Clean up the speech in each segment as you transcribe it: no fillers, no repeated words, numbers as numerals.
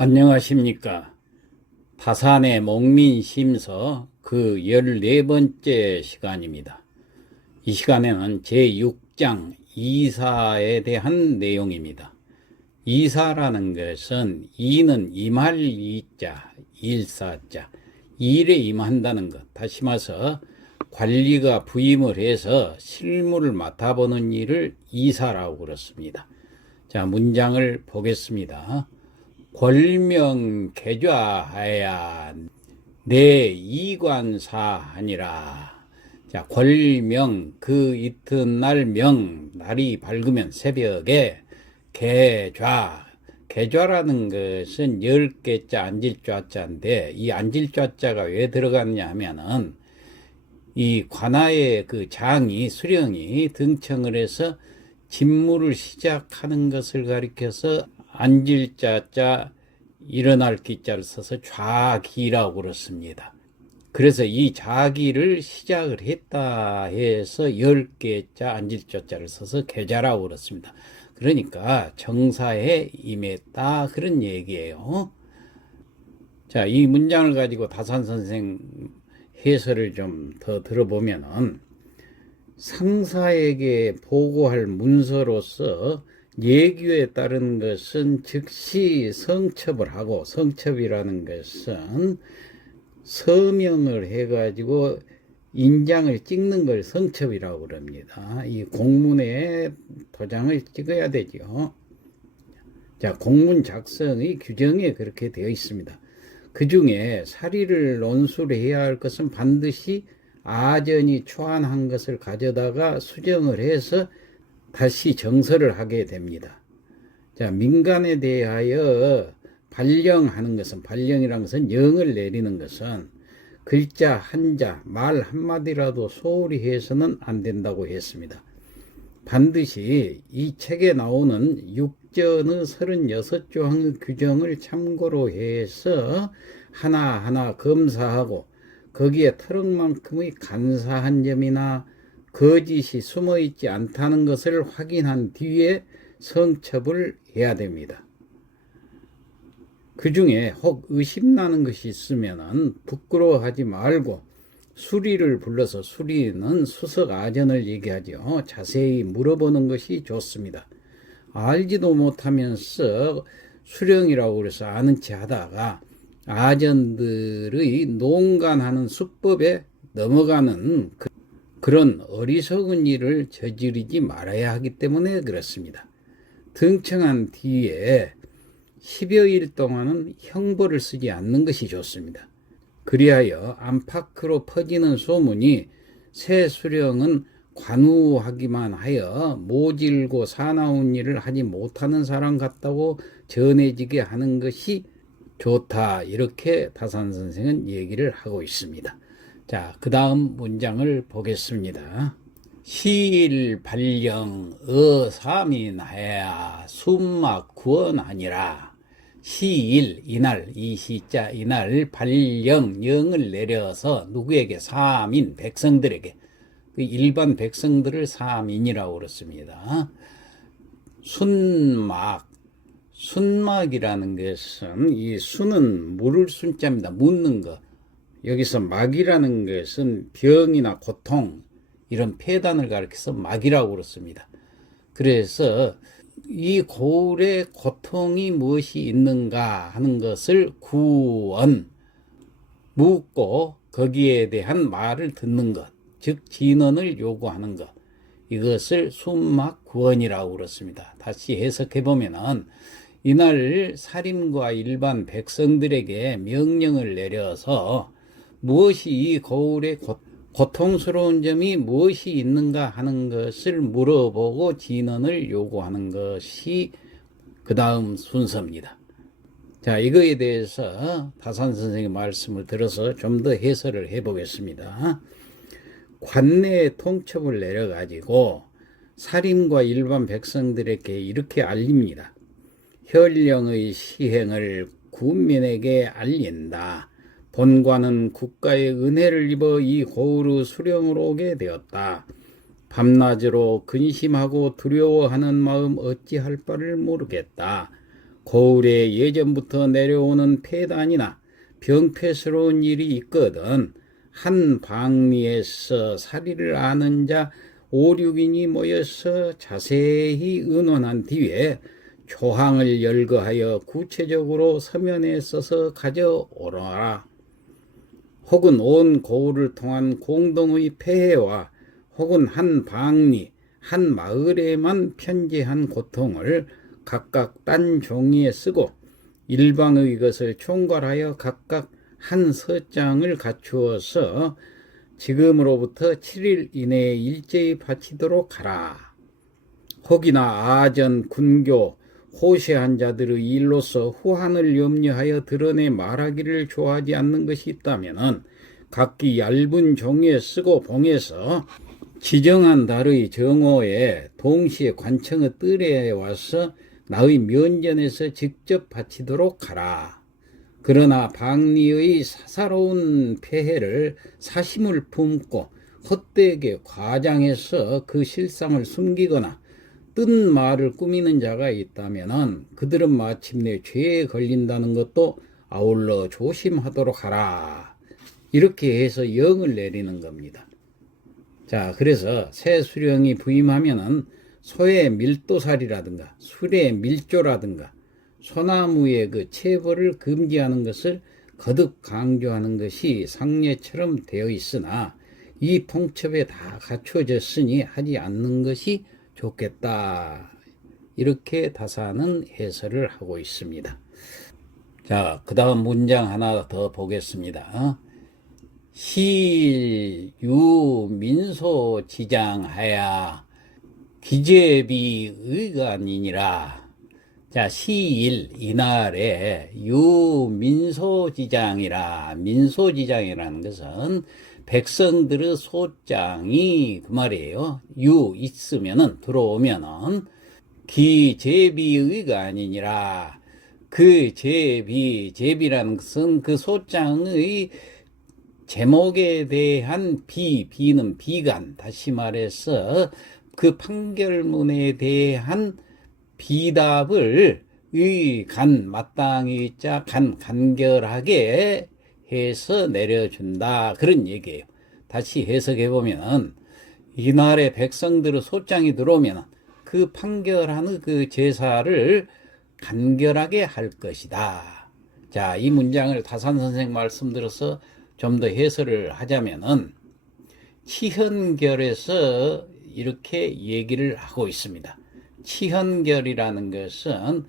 안녕하십니까. 다산의 목민심서 그 14번째 시간입니다. 이 시간에는 제6장 이사에 대한 내용입니다. 이사라는 것은 이는 임할 이자, 일사자, 일에 임한다는 것. 다시 말해서 관리가 부임을 해서 실무를 맡아보는 일을 이사라고 그렇습니다. 자, 문장을 보겠습니다. 권명계좌하야 내 이관사하니라. 자, 권명 그 이튿날 날이 밝으면 새벽에 계좌라는 것은 10개자 안질좌자인데 이 안질좌자가 왜 들어갔냐 하면은 이 관아의 그 장이 수령이 등청을 해서 직무를 시작하는 것을 가리켜서 안질자자 일어날 기자를 써서 좌기라고 그렇습니다. 그래서 이 좌기를 시작을 했다 해서 10개자 안질자자를 써서 계좌라고 그렇습니다. 그러니까 정사에 임했다 그런 얘기예요. 자, 이 문장을 가지고 다산 선생 해설을 좀 더 들어보면은 상사에게 보고할 문서로서 예규에 따른 것은 즉시 성첩을 하고, 성첩이라는 것은 서명을 해가지고 인장을 찍는 걸 성첩이라고 그럽니다. 이 공문에 도장을 찍어야 되죠. 자, 공문 작성의 규정에 그렇게 되어 있습니다. 그 중에 사리를 논술해야 할 것은 반드시 아전이 초안한 것을 가져다가 수정을 해서 다시 정서를 하게 됩니다. 자, 민간에 대하여 발령하는 것은, 발령이라는 것은 영을 내리는 것은 글자 한자, 말 한마디라도 소홀히 해서는 안 된다고 했습니다. 반드시 이 책에 나오는 6전의 36조항의 규정을 참고로 해서 하나하나 검사하고 거기에 터럭만큼의 간사한 점이나 거짓이 숨어있지 않다는 것을 확인한 뒤에 성첩을 해야 됩니다. 그 중에 혹 의심나는 것이 있으면 부끄러워하지 말고 수리를 불러서, 수리는 수석 아전을 얘기하죠. 자세히 물어보는 것이 좋습니다. 알지도 못하면서 수령이라고 그래서 아는 체 하다가 아전들의 농간하는 수법에 넘어가는 그런 어리석은 일을 저지르지 말아야 하기 때문에 그렇습니다. 등청한 뒤에 10여일 동안은 형벌을 쓰지 않는 것이 좋습니다. 그리하여 안팎으로 퍼지는 소문이 새 수령은 관우하기만 하여 모질고 사나운 일을 하지 못하는 사람 같다고 전해지게 하는 것이 좋다. 이렇게 다산 선생은 얘기를 하고 있습니다. 자, 그 다음 문장을 보겠습니다. 시일 발령 어삼인하야 숨막 구원하니라. 시일, 이날, 이 시자 이날 발령, 영을 내려서 누구에게? 사민, 백성들에게. 그 일반 백성들을 사민이라고 그렇습니다. 순막이라는 것은, 이 순은 물을 순자입니다. 묻는 것. 여기서 막이라는 것은 병이나 고통, 이런 폐단을 가리켜서 막이라고 그렇습니다. 그래서 이 고울에 고통이 무엇이 있는가 하는 것을 구원, 묻고 거기에 대한 말을 듣는 것, 즉 진언을 요구하는 것, 이것을 순막 구원이라고 그렇습니다. 다시 해석해 보면은 이날 사림과 일반 백성들에게 명령을 내려서 무엇이 이 고울의 고통스러운 점이 무엇이 있는가 하는 것을 물어보고 진언을 요구하는 것이 그 다음 순서입니다. 자, 이거에 대해서 다산 선생의 말씀을 들어서 좀 더 해설을 해보겠습니다. 관내에 통첩을 내려가지고 사림과 일반 백성들에게 이렇게 알립니다. 현령의 시행을 군민에게 알린다. 본관은 국가의 은혜를 입어 이 고을의 수령으로 오게 되었다. 밤낮으로 근심하고 두려워하는 마음 어찌할 바를 모르겠다. 고을에 예전부터 내려오는 폐단이나 병폐스러운 일이 있거든 한 방리에서 사리를 아는 자 5, 6인이 모여서 자세히 의논한 뒤에 조항을 열거하여 구체적으로 서면에 써서 가져오너라. 혹은 온 고을을 통한 공동의 폐해와 혹은 한 방리, 한 마을에만 편지한 고통을 각각 딴 종이에 쓰고 일방의 것을 총괄하여 각각 한 서장을 갖추어서 지금으로부터 7일 이내에 일제히 바치도록 하라. 혹이나 아전, 군교, 호시한 자들의 일로서 후한을 염려하여 드러내 말하기를 좋아하지 않는 것이 있다면 각기 얇은 종이에 쓰고 봉해서 지정한 달의 정오에 동시에 관청의 뜰에 와서 나의 면전에서 직접 바치도록 하라. 그러나 방리의 사사로운 폐해를 사심을 품고 헛되게 과장해서 그 실상을 숨기거나 뜬 말을 꾸미는 자가 있다면 그들은 마침내 죄에 걸린다는 것도 아울러 조심하도록 하라. 이렇게 해서 영을 내리는 겁니다. 자, 그래서 새 수령이 부임하면은 소의 밀도살이라든가 술의 밀조라든가 소나무의 그 체벌을 금지하는 것을 거듭 강조하는 것이 상례처럼 되어 있으나 이 통첩에 다 갖춰졌으니 하지 않는 것이 좋겠다. 이렇게 다사는 해설을 하고 있습니다. 자, 그 다음 문장 하나 더 보겠습니다. 시일 유민소 지장하야 기재비 의관이니라. 자, 시일 이날에 유민소지장이라. 민소지장이라는 것은 백성들의 소장이 그 말이에요. 유 있으면은 들어오면은 기제비의가 아니니라. 그 제비라는 것은 그 소장의 제목에 대한 비는 비간, 다시 말해서 그 판결문에 대한 비답을 마땅히 간결하게 해서 내려준다. 그런 얘기예요. 다시 해석해 보면 이날에 백성들의 소장이 들어오면 그 판결하는 그 제사를 간결하게 할 것이다. 자, 이 문장을 다산 선생 말씀 들어서 좀 더 해설을 하자면은 치현결에서 이렇게 얘기를 하고 있습니다. 치현결이라는 것은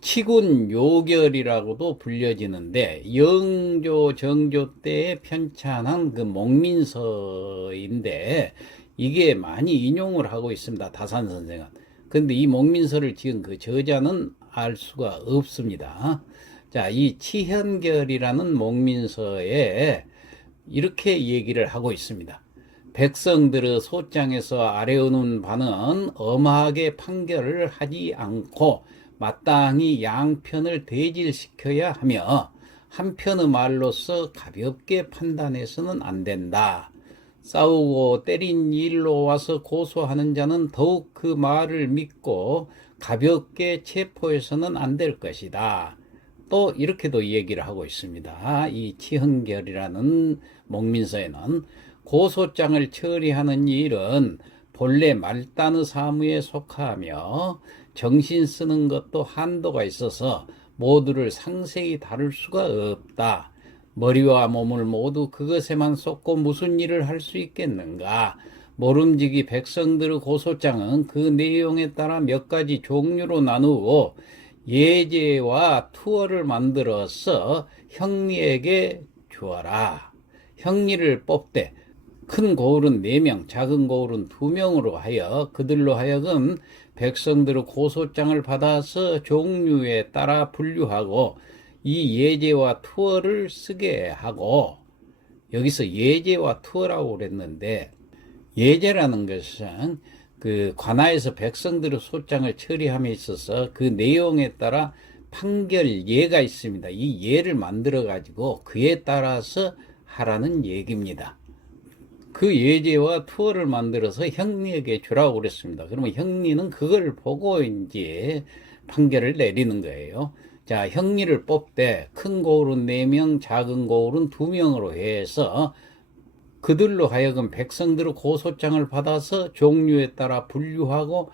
치군요결이라고도 불려지는데 영조 정조 때에 편찬한 그 목민서인데 이게 많이 인용을 하고 있습니다. 다산 선생은. 그런데 이 목민서를 지은 그 저자는 알 수가 없습니다. 자, 이 치현결이라는 목민서에 이렇게 얘기를 하고 있습니다. 백성들의 소장에서 아래오는 바는 엄하게 판결을 하지 않고 마땅히 양편을 대질시켜야 하며 한편의 말로서 가볍게 판단해서는 안 된다. 싸우고 때린 일로 와서 고소하는 자는 더욱 그 말을 믿고 가볍게 체포해서는 안 될 것이다. 또 이렇게도 얘기를 하고 있습니다. 이 치헌결이라는 목민서에는 고소장을 처리하는 일은 본래 말단의 사무에 속하며 정신 쓰는 것도 한도가 있어서 모두를 상세히 다룰 수가 없다. 머리와 몸을 모두 그것에만 쏟고 무슨 일을 할 수 있겠는가? 모름지기 백성들의 고소장은 그 내용에 따라 몇 가지 종류로 나누고 예제와 투어를 만들어서 형리에게 주어라. 형리를 뽑되 큰 고을은 4명, 작은 고을은 2명으로 하여 그들로 하여금 백성들의 고소장을 받아서 종류에 따라 분류하고 이 예제와 투어를 쓰게 하고, 여기서 예제와 투어라고 그랬는데 예제라는 것은 그 관하에서 백성들의 소장을 처리함에 있어서 그 내용에 따라 판결 예가 있습니다. 이 예를 만들어 가지고 그에 따라서 하라는 얘기입니다. 그 예제와 투어를 만들어서 형리에게 주라고 그랬습니다. 그러면 형리는 그걸 보고 이제 판결을 내리는 거예요. 자, 형리를 뽑되 큰 고을은 4명, 작은 고을은 2명으로 해서 그들로 하여금 백성들의 고소장을 받아서 종류에 따라 분류하고,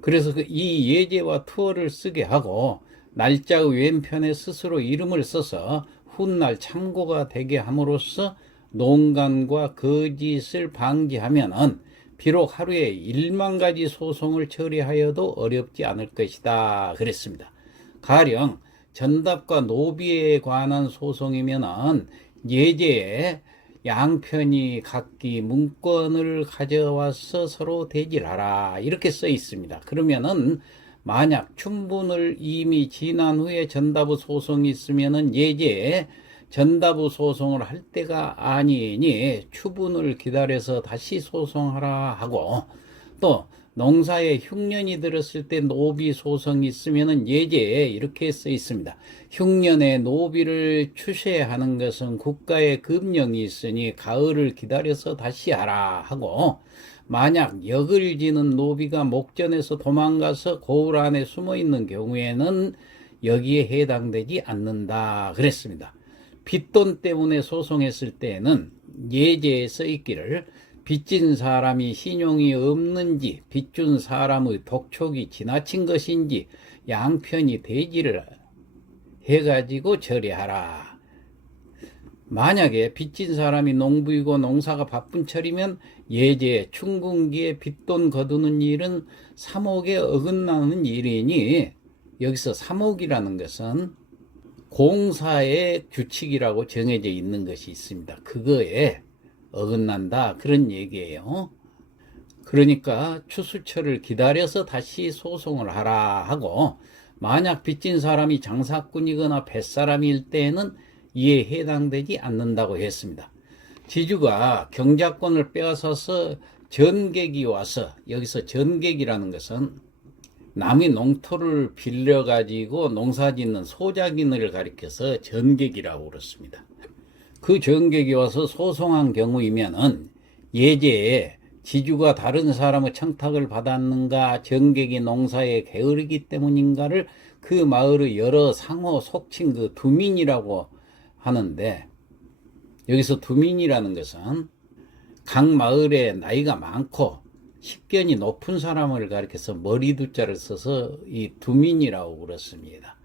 그래서 이 예제와 투어를 쓰게 하고 날짜의 왼편에 스스로 이름을 써서 훗날 참고가 되게 함으로써 농간과 거짓을 방지하면은 비록 하루에 1만 가지 소송을 처리하여도 어렵지 않을 것이다 그랬습니다. 가령 전답과 노비에 관한 소송이면은 예제에 양편이 각기 문건을 가져와서 서로 대질하라 이렇게 써 있습니다. 그러면은 만약 춘분을 이미 지난 후에 전답의 소송이 있으면은 예제에 전답의 소송을 할 때가 아니니 추분을 기다려서 다시 소송하라 하고, 또 농사에 흉년이 들었을 때 노비 소송이 있으면은 예제에 이렇게 써 있습니다. 흉년에 노비를 추세하는 것은 국가의 금령이 있으니 가을을 기다려서 다시 하라 하고, 만약 역을 지는 노비가 목전에서 도망가서 고을 안에 숨어 있는 경우에는 여기에 해당되지 않는다 그랬습니다. 빚돈 때문에 소송했을 때에는 예제에 써 있기를 빚진 사람이 신용이 없는지 빚준 사람의 독촉이 지나친 것인지 양편이 대지를 해가지고 처리하라. 만약에 빚진 사람이 농부이고 농사가 바쁜 철이면 예제 춘궁기에 빚돈 거두는 일은 삼옥에 어긋나는 일이니, 여기서 삼옥이라는 것은 공사의 규칙이라고 정해져 있는 것이 있습니다. 그거에 어긋난다 그런 얘기예요. 그러니까 추수철을 기다려서 다시 소송을 하라 하고, 만약 빚진 사람이 장사꾼이거나 뱃사람일 때에는 이에 해당되지 않는다고 했습니다. 지주가 경작권을 빼앗아서 전객이 와서, 여기서 전객이라는 것은 남의 농토를 빌려가지고 농사짓는 소작인을 가리켜서 전객이라고 그렇습니다. 그 전객이 와서 소송한 경우이면은 예제에 지주가 다른 사람의 청탁을 받았는가, 전객이 농사에 게으르기 때문인가를 그 마을의 여러 상호 속칭 그 두민이라고 하는데, 여기서 두민이라는 것은 각 마을에 나이가 많고 식견이 높은 사람을 가리켜서 머리두자를 써서 이 두민이라고 그렇습니다.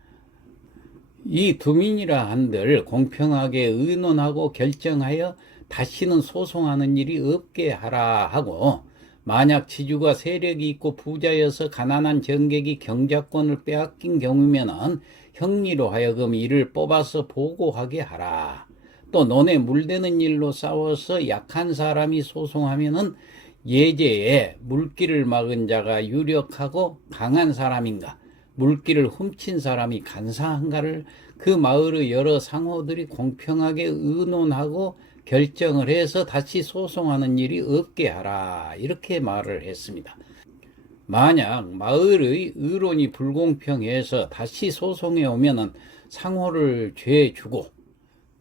이 두민이라 한들 공평하게 의논하고 결정하여 다시는 소송하는 일이 없게 하라 하고, 만약 지주가 세력이 있고 부자여서 가난한 정객이 경작권을 빼앗긴 경우면은 형리로 하여금 이를 뽑아서 보고하게 하라. 또 논에 물대는 일로 싸워서 약한 사람이 소송하면은 예제에 물길을 막은 자가 유력하고 강한 사람인가, 물길을 훔친 사람이 간사한가를 그 마을의 여러 상호들이 공평하게 의논하고 결정을 해서 다시 소송하는 일이 없게 하라 이렇게 말을 했습니다. 만약 마을의 의론이 불공평해서 다시 소송해 오면은 상호를 죄주고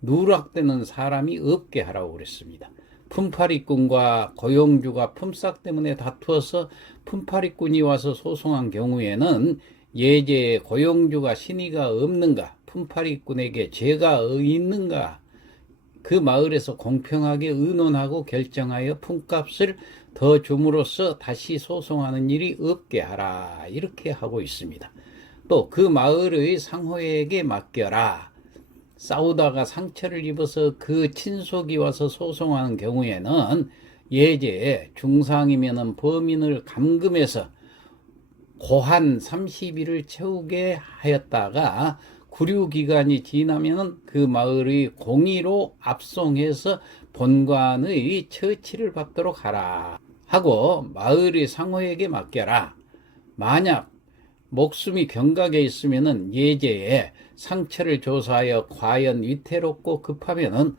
누락되는 사람이 없게 하라고 그랬습니다. 품팔이꾼과 고용주가 품삯 때문에 다투어서 품팔이꾼이 와서 소송한 경우에는 예제에 고용주가 신의가 없는가, 품팔이꾼에게 죄가 있는가, 그 마을에서 공평하게 의논하고 결정하여 품값을 더 줌으로써 다시 소송하는 일이 없게 하라 이렇게 하고 있습니다. 또 그 마을의 상호에게 맡겨라. 싸우다가 상처를 입어서 그 친속이 와서 소송하는 경우에는 예제에 중상이면은 범인을 감금해서 고한 30일을 채우게 하였다가 구류기간이 지나면 그 마을의 공의로 압송해서 본관의 처치를 받도록 하라 하고 마을의 상호에게 맡겨라. 만약 목숨이 경각에 있으면은 예제에 상처를 조사하여 과연 위태롭고 급하면은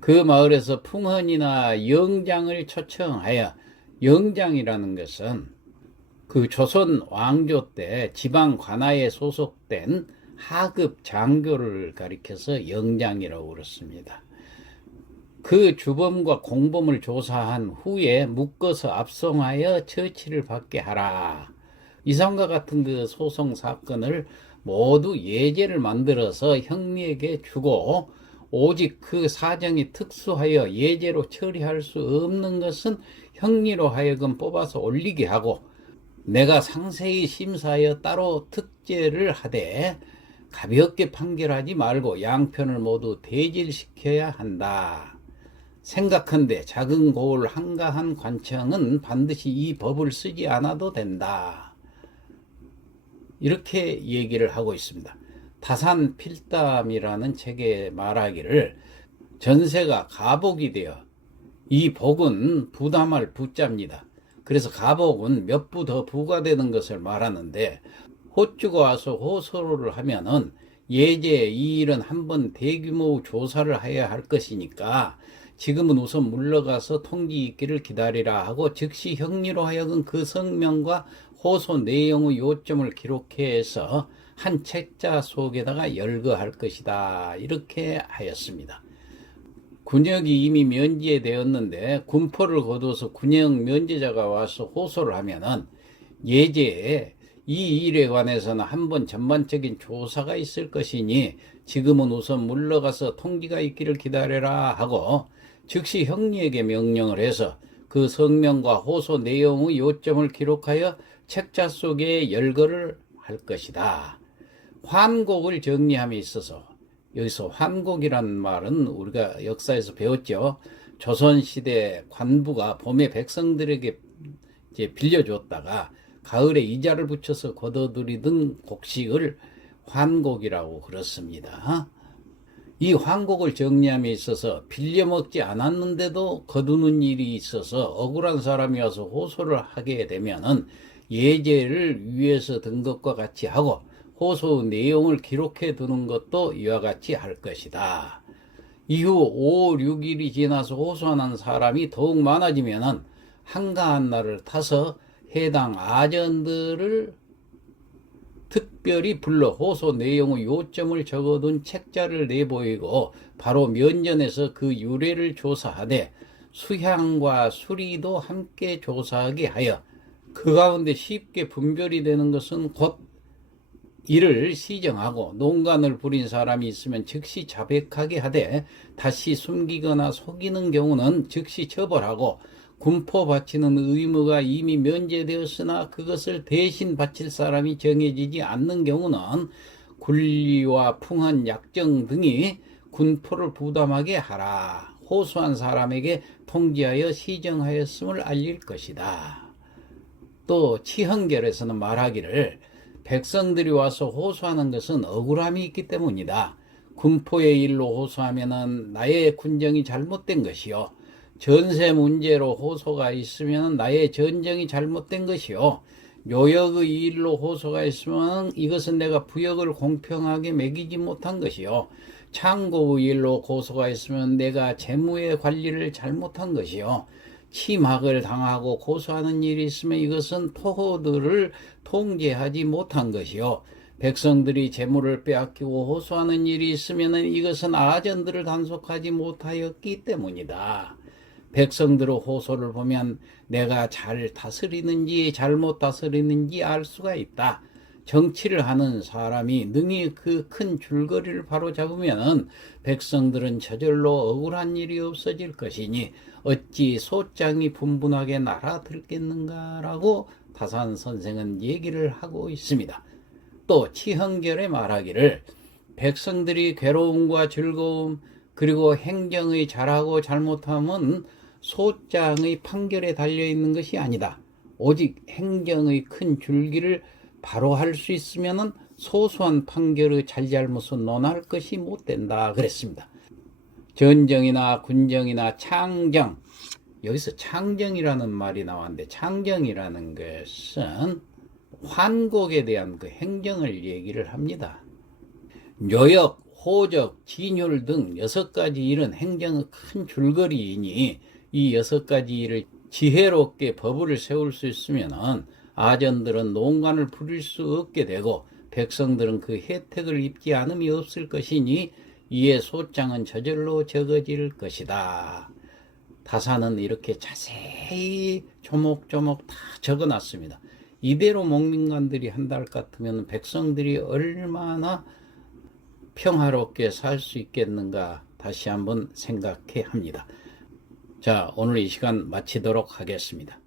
그 마을에서 풍헌이나 영장을 초청하여, 영장이라는 것은 그 조선 왕조 때 지방 관아에 소속된 하급 장교를 가리켜서 영장이라고 그렇습니다. 그 주범과 공범을 조사한 후에 묶어서 압송하여 처치를 받게 하라. 이상과 같은 그 소송 사건을 모두 예제를 만들어서 형리에게 주고, 오직 그 사정이 특수하여 예제로 처리할 수 없는 것은 형리로 하여금 뽑아서 올리게 하고, 내가 상세히 심사하여 따로 특제를 하되 가볍게 판결하지 말고 양편을 모두 대질시켜야 한다. 생각한데 작은 고을 한가한 관청은 반드시 이 법을 쓰지 않아도 된다. 이렇게 얘기를 하고 있습니다. 다산 필담이라는 책에 말하기를, 전세가 가복이 되어, 이 복은 부담할 부자입니다. 그래서 가복은 몇 부 더 부과되는 것을 말하는데, 호주가 와서 호소를 하면은 예제 이 일은 한번 대규모 조사를 해야 할 것이니까 지금은 우선 물러가서 통지 있기를 기다리라 하고, 즉시 형리로 하여금 그 성명과 호소 내용의 요점을 기록해서 한 책자 속에다가 열거할 것이다. 이렇게 하였습니다. 군역이 이미 면제되었는데 군포를 거둬서 군역 면제자가 와서 호소를 하면은 예제에 이 일에 관해서는 한번 전반적인 조사가 있을 것이니 지금은 우선 물러가서 통지가 있기를 기다려라 하고, 즉시 형리에게 명령을 해서 그 성명과 호소 내용의 요점을 기록하여 책자 속에 열거를 할 것이다. 환곡을 정리함에 있어서, 여기서 환곡이라는 말은 우리가 역사에서 배웠죠. 조선시대 관부가 봄에 백성들에게 이제 빌려줬다가 가을에 이자를 붙여서 거둬들이던 곡식을 환곡이라고 그렇습니다. 이 환곡을 정리함에 있어서 빌려먹지 않았는데도 거두는 일이 있어서 억울한 사람이 와서 호소를 하게 되면은 예제를 위에서 든 것과 같이 하고, 호소 내용을 기록해 두는 것도 이와 같이 할 것이다. 이후 5, 6일이 지나서 호소하는 사람이 더욱 많아지면은 한가한 날을 타서 해당 아전들을 특별히 불러 호소 내용의 요점을 적어둔 책자를 내보이고, 바로 면전에서 그 유래를 조사하되 수향과 수리도 함께 조사하게 하여, 그 가운데 쉽게 분별이 되는 것은 곧 이를 시정하고, 농간을 부린 사람이 있으면 즉시 자백하게 하되 다시 숨기거나 속이는 경우는 즉시 처벌하고, 군포 바치는 의무가 이미 면제되었으나 그것을 대신 바칠 사람이 정해지지 않는 경우는 군리와 풍한 약정 등이 군포를 부담하게 하라. 호소한 사람에게 통지하여 시정하였음을 알릴 것이다. 또 치헌결에서는 말하기를, 백성들이 와서 호소하는 것은 억울함이 있기 때문이다. 군포의 일로 호소하면 나의 군정이 잘못된 것이요, 전세 문제로 호소가 있으면 나의 전정이 잘못된 것이요, 묘역의 일로 호소가 있으면 이것은 내가 부역을 공평하게 매기지 못한 것이요, 창고의 일로 고소가 있으면 내가 재무의 관리를 잘못한 것이요, 침학을 당하고 고소하는 일이 있으면 이것은 토호들을 통제하지 못한 것이요, 백성들이 재물을 빼앗기고 호소하는 일이 있으면 이것은 아전들을 단속하지 못하였기 때문이다. 백성들의 호소를 보면 내가 잘 다스리는지 잘못 다스리는지 알 수가 있다. 정치를 하는 사람이 능히 그 큰 줄거리를 바로잡으면 백성들은 저절로 억울한 일이 없어질 것이니 어찌 소장이 분분하게 날아들겠는가라고 다산 선생은 얘기를 하고 있습니다. 또 치헌결에 말하기를, 백성들이 괴로움과 즐거움 그리고 행정의 잘하고 잘못함은 소장의 판결에 달려있는 것이 아니다. 오직 행정의 큰 줄기를 바로 할 수 있으면 소소한 판결의 잘잘못은 논할 것이 못 된다 그랬습니다. 전정이나 군정이나 창정, 여기서 창정이라는 말이 나왔는데, 창정이라는 것은 환곡에 대한 그 행정을 얘기를 합니다. 묘역, 호적, 진율 등 6가지 일은 행정의 큰 줄거리이니 이 6가지 일을 지혜롭게 법을 세울 수 있으면 아전들은 농간을 부릴 수 없게 되고 백성들은 그 혜택을 입지 않음이 없을 것이니 이에 소장은 저절로 적어질 것이다. 다산은 이렇게 자세히 조목조목 다 적어놨습니다. 이대로 목민관들이 한다 할 것 같으면 백성들이 얼마나 평화롭게 살 수 있겠는가 다시 한번 생각해 합니다. 자, 오늘 이 시간 마치도록 하겠습니다.